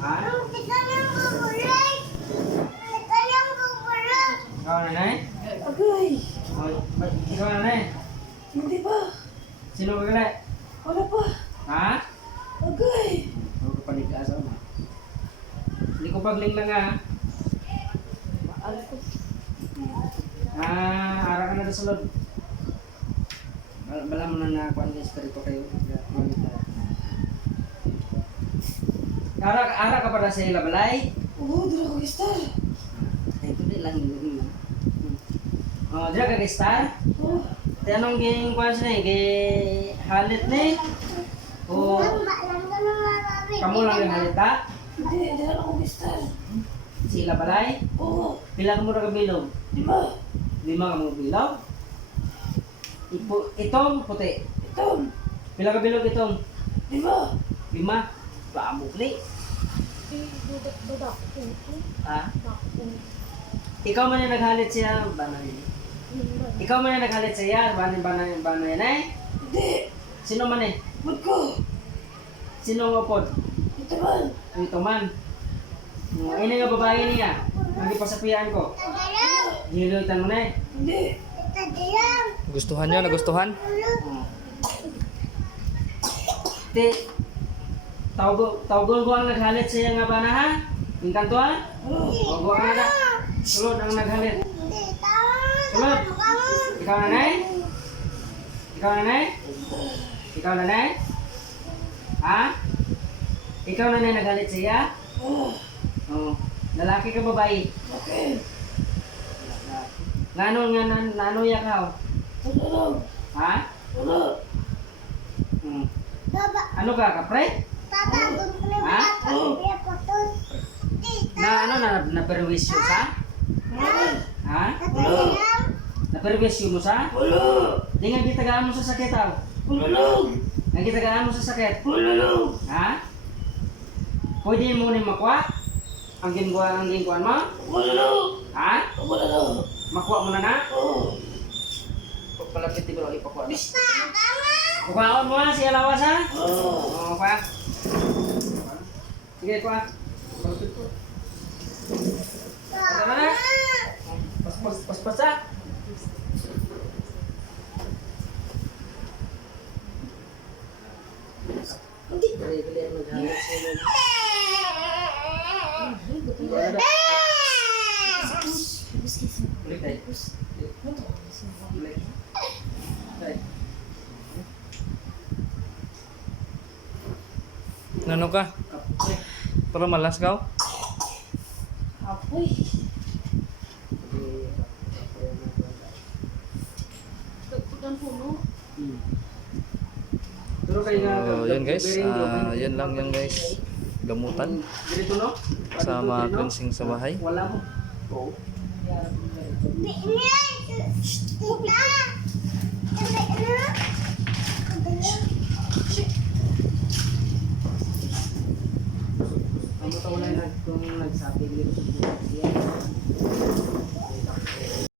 Ha? Hindi ka nang bubulay. Hindi ka nang bubulay. Ikaw nanay? Agay! Ikaw nanay? Hindi pa! Sino ka gali? Wala pa! Ha? Agay! Huwag ka panig asa mo. Hindi ko pagling lang ha. Maaari ko. Ara ka na sa sulod. Bala mo na nakuha ng espiritu kayo. Ara ka para sa ila balay? Oo, dala ko gistar! Ay, hindi lang yun. Oh, dira ka star? Oo! Te anong ging kuan siya gi halit ni? O Lamba lang ka nang marabi. kamo lang yung halit ha? Hindi, dala ko gistar! Sila balay? Oo! Pila ka mo na kabilog? 5! 5 ka mo bilog? Itong puti. Itong! Pila ka bilog itong? 5! 5? Paamukli. Dudak. Ha? Ikaw man yung naghalit siya, banay. Ikaw man yung naghalit siya, banay na eh? Hindi! Sino man eh? Ba't ko? Sino ang upod? Ito man! Ito man. Ini nga babae niya. Nagipasapian ko. Tadalang. Hilutan mo na eh. Hindi! Tadalang. Gustuhan nyo? Nagustuhan? Ti, tawgon ko ang naghalit siya nga ba na ha? Yung kantuan? O, go ang sulod ang naghalit. Hindi. Tama. Sulod. Ikaw nanay? Ikaw nanay? Ikaw nanay? Ha? Ikaw nanay naghalit siya? Oo! Oo. Lalaki ka babae? Okay! Ngano ya ka? Wala lang! Ha? Wala! Hmm. Baba. Ano ka, kapre? Papa, gusto na Ha? bata. Kaya putos. Naperwisyo sa? Ha? Tadalang. Naperwisyo mo sa? Wala! Di nga gitagaan mo sa sakit aw. Wala lang! Nga gitagaan mo sa sakit. Wala lang! Ha? Pwede mo ni makuha? Ang ginkuan mo? Wala lang! Ha? Wala lang! Makuha mo na na? Oo! Palapit di ba ipakuha na? Tama. Kukuhaon mo ha, si Alawas ha? Oo! Oo, kuha. Sige, kuha. Palapit ko. Ano na? Pas ha? Hindi. Bili ang naghalit sa'yo. Balik tayo. Balik. Tayo. Ano ka? Kapre. Para malas ka? Apoy! Dagputan po, no? Pero kayo nga. So, yan guys. Yan lang yan guys. Gamutan Dito no? sa mga cleansing sa bahay. Wala mo. Oo. Biinay. Tita. Tadalang. Tadalang. Ang mataw na kung nagsabi dito sa buhay siya.